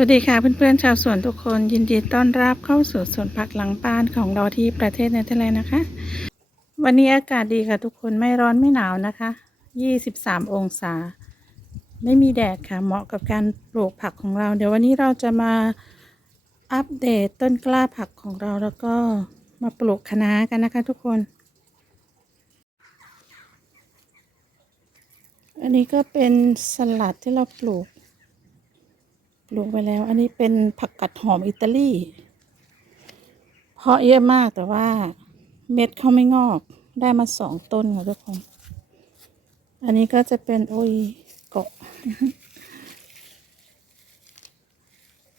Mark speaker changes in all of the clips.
Speaker 1: วัสดีค่ะเพื่อนๆชาวสวนทุกคนยินดีต้อนรับเข้าสู่สวนผักหลังบ้านของเราที่ประเทศเนเธอร์แลนด์นะคะ วันนี้อากาศดีค่ะทุกคนไม่ร้อนไม่หนาวนะคะ 23 องศา ไม่มีแดดค่ะเหมาะกับการปลูกผักของเรา เดี๋ยววันนี้เราจะมาอัปเดตต้นกล้าผักของเราแล้วก็มาปลูกคะน้ากันนะคะทุกคน อันนี้ก็เป็นสลัดที่เราปลูก ลูกไปแล้ว อันนี้เป็นผักกัดหอมอิตาลี เพาะเยอะมากแต่ว่าเม็ดเขาไม่งอก ได้มาสองต้นค่ะทุกคน อันนี้ก็จะเป็นโอ้ยเกาะ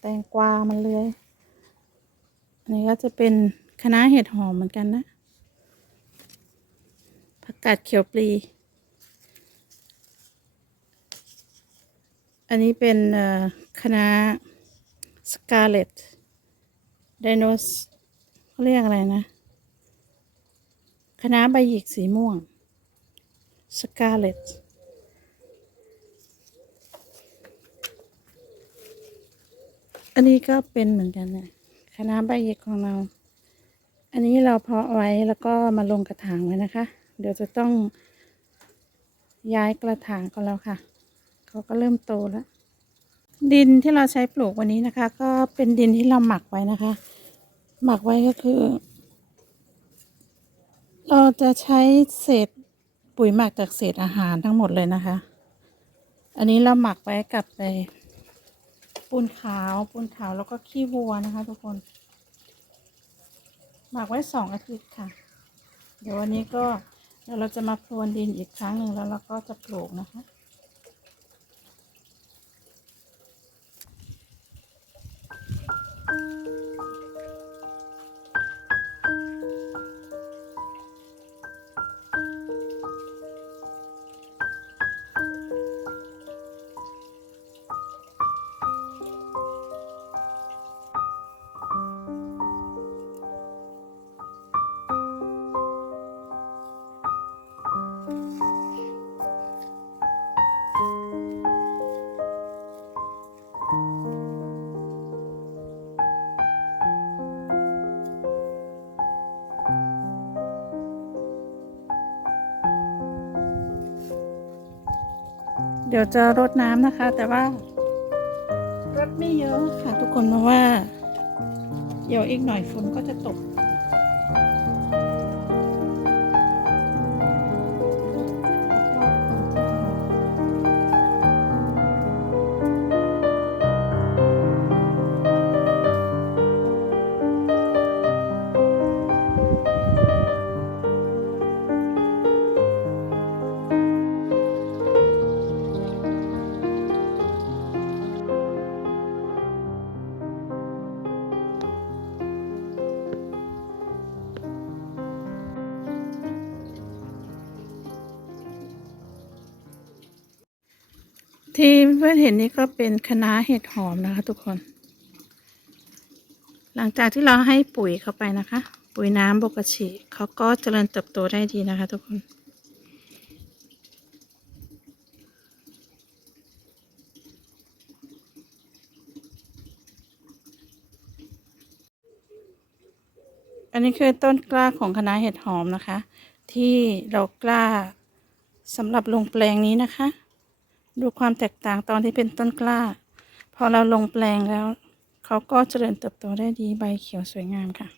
Speaker 1: แตงกวามันเลย อันนี้ก็จะเป็นคะน้าเห็ดหอมเหมือนกันนะ ผักกาดเขียวปลี อันนี้เป็นคณะสกาเลตไดโนสเขาเรียกอะไรนะคณะใบหยิกสีม่วงสกาเลตอันนี้ก็เป็นเหมือนกันนะคณะใบหยิกของเรา อันนี้เราเพาะไว้แล้วก็มาลงกระถางไว้นะคะ เดี๋ยวจะต้องย้ายกระถางกันแล้วค่ะ เขาก็เริ่มโตแล้ว ดินที่เราใช้ปลูกวันนี้นะคะ ก็เป็นดินที่เราหมักไว้นะคะ หมักไว้ก็คือ เราจะใช้เศษปุ๋ยหมักจากเศษอาหารทั้งหมดเลยนะคะ อันนี้เราหมักไว้กับไปปูนขาวปูนขาวแล้วก็ขี้วัวนะคะ ทุกคน หมักไว้สองอาทิตย์ค่ะ เดี๋ยววันนี้ก็เดี๋ยวเราจะมาพรวนดินอีกครั้งหนึ่งแล้วเราก็จะปลูกนะคะ เดี๋ยวจะรดน้ำนะคะ แต่ว่ารดไม่เยอะค่ะทุกคนเพราะว่า เดี๋ยวอีกหน่อยฝนก็จะตก ที่เพื่อนเห็นนี่ก็เป็นคณะเห็ดหอมนะคะทุกคน หลังจากที่เราให้ปุ๋ยเข้าไปนะคะ ปุ๋ยน้ำบกชิเขาก็เจริญเติบโตได้ดีนะคะทุกคนอันนี้คือต้นกล้าของคณะเห็ดหอมนะคะ ที่เรากล้าสำหรับลงแปลงนี้นะคะ ดูความแตกต่างตอนที่เป็นต้นกล้า พอเราลงแปลงแล้ว เขาก็เจริญเติบโตได้ดีใบเขียวสวยงามค่ะ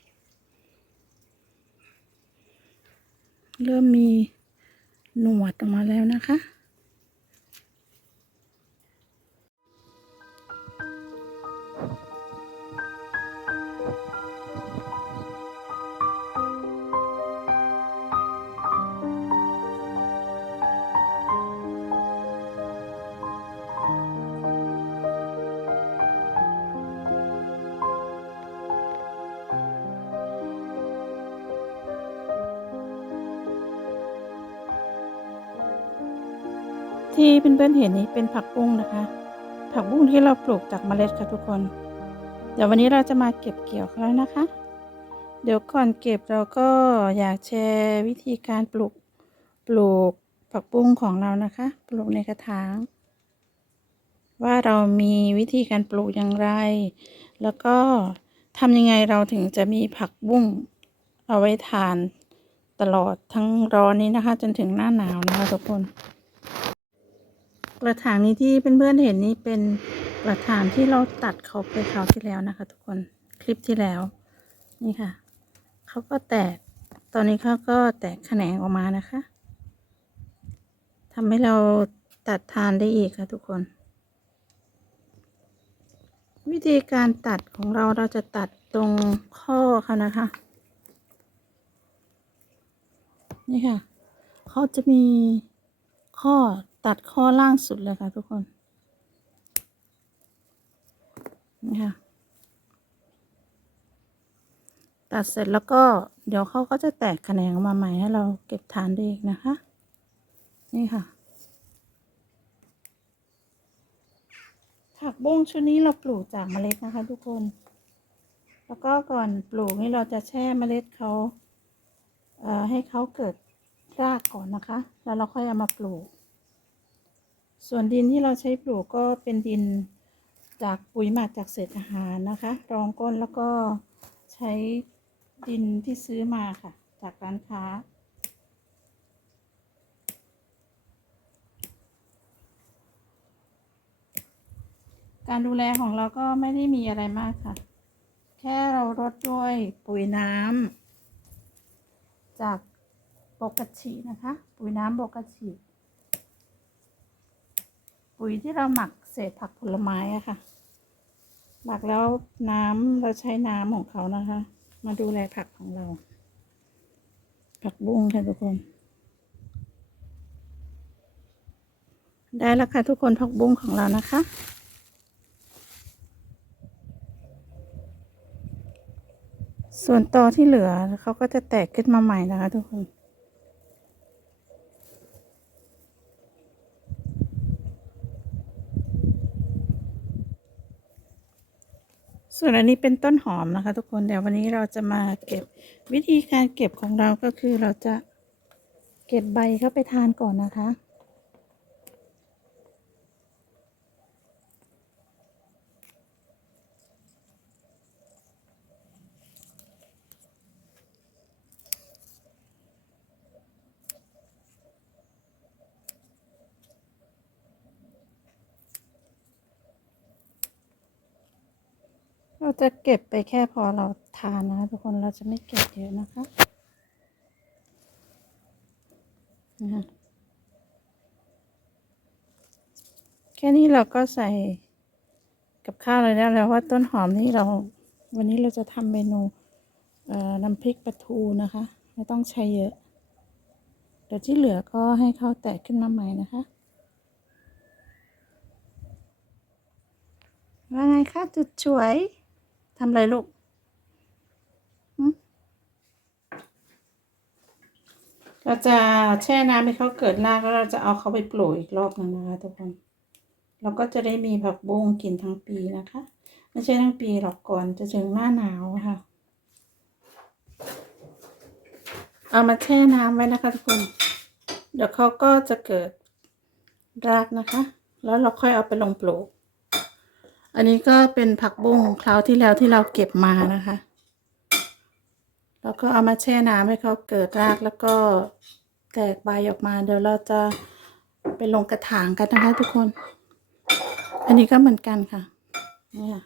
Speaker 1: เริ่มมีหนวดออกมาแล้วนะคะ ที่เพื่อนๆเห็นนี้เป็นผักบุ้งนะคะ ผักบุ้งที่เราปลูกจากเมล็ดค่ะทุกคน เดี๋ยววันนี้เราจะมาเก็บเกี่ยวกันแล้วนะคะ เดี๋ยวก่อนเก็บเราก็อยากแชร์วิธีการปลูกปลูกผักบุ้งของเรานะคะ ปลูกในกระถาง ว่าเรามีวิธีการปลูกอย่างไร แล้วก็ทำยังไงเราถึงจะมีผักบุ้งเอาไว้ทานตลอดทั้งร้อนนี้นะคะ จนถึงหน้าหนาวนะคะทุกคน กระถางนี้ที่เพื่อนๆเห็นนี่เป็นกระถางที่เราตัดเขาไปคราวที่แล้วนะคะ ทุกคนคลิปที่แล้ว นี่ค่ะเขาก็แตกตอนนี้เขาก็แตกแขนงออกมานะคะทำให้เราตัดทานได้อีกค่ะทุกคน วิธีการตัดของเราเราจะตัดตรงข้อเขานะคะ นี่ค่ะเขาจะมีข้อ ตัดข้อล่างสุดเลยค่ะทุกคนนี่ค่ะตัดเสร็จแล้วก็เดี๋ยวเขาก็จะแตกแขนงออกมาใหม่ให้เราเก็บทานได้อีกนะคะ นี่ค่ะ ผักบุ้งชุดนี้เราปลูกจากเมล็ดนะคะ ทุกคน แล้วก็ก่อนปลูกนี่เราจะแช่เมล็ดเขาเอ่อให้เขาเกิดรากก่อนนะคะ แล้วเราค่อยเอามาปลูก ส่วนดินที่เราใช้ปลูกก็เป็นดินจากปุ๋ยหมักจากเศษอาหารนะคะ รองก้นแล้วก็ใช้ดินที่ซื้อมาค่ะ จากร้านค้า การดูแลของเราก็ไม่ได้มีอะไรมากค่ะ แค่เรารดด้วยปุ๋ยน้ำจากโบกชินะคะ ปุ๋ยน้ำโบกชิ ปุ๋ยที่เราหมักเศษผักผลไม้อะค่ะ หมักแล้วน้ำเราใช้น้ำของเขานะคะ มาดูแลผักของเรา ผักบุ้งค่ะทุกคน ได้แล้วค่ะทุกคนผักบุ้งของเรานะคะส่วนตอที่เหลือเขาก็จะแตกขึ้นมาใหม่นะคะทุกคน ส่วนอันนี้เป็นต้นหอมนะคะทุกคนเดี๋ยววันนี้เราจะมาเก็บวิธีการเก็บของเราก็คือเราจะเก็บใบเข้าไปทานก่อนนะคะ เราจะเก็บไปแค่พอเราทานนะคะทุกคนเราจะไม่เก็บเยอะนะคะนะคะแค่นี้เราก็ใส่กับข้าวเลยได้แล้วว่าต้นหอมนี่เราวันนี้เราจะทำเมนูน้ำพริกปลาทูนะคะ ไม่ต้องใช้เยอะ เดี๋ยวที่เหลือก็ให้ข้าวแตกขึ้นมาใหม่นะคะว่าไงคะจุดสวย ทำอะไรลูกเราจะแช่น้ำให้เขาเกิดรากแล้วเราจะเอาเขาไปปลูกอีกรอบหนึงนะคะทุกคนเราก็จะได้มีผักบุ้งกินทั้งปีนะคะ ไม่ใช่ทั้งปีหรอกก่อนจะถึงหน้าหนาวค่ะ เอามาแช่น้ำไว้นะคะทุกคน เดี๋ยวเขาก็จะเกิดรากนะคะ แล้วเราค่อยเอาไปลงปลูก อันนี้ก็เป็นผักบุ้งคราวที่แล้วที่เราเก็บมานะคะ แล้วก็เอามาแช่น้ำให้เขาเกิดรากแล้วก็แตกใบออกมา เดี๋ยวเราจะไปลงกระถางกันนะคะทุกคน อันนี้ก็เหมือนกันค่ะนี่ค่ะ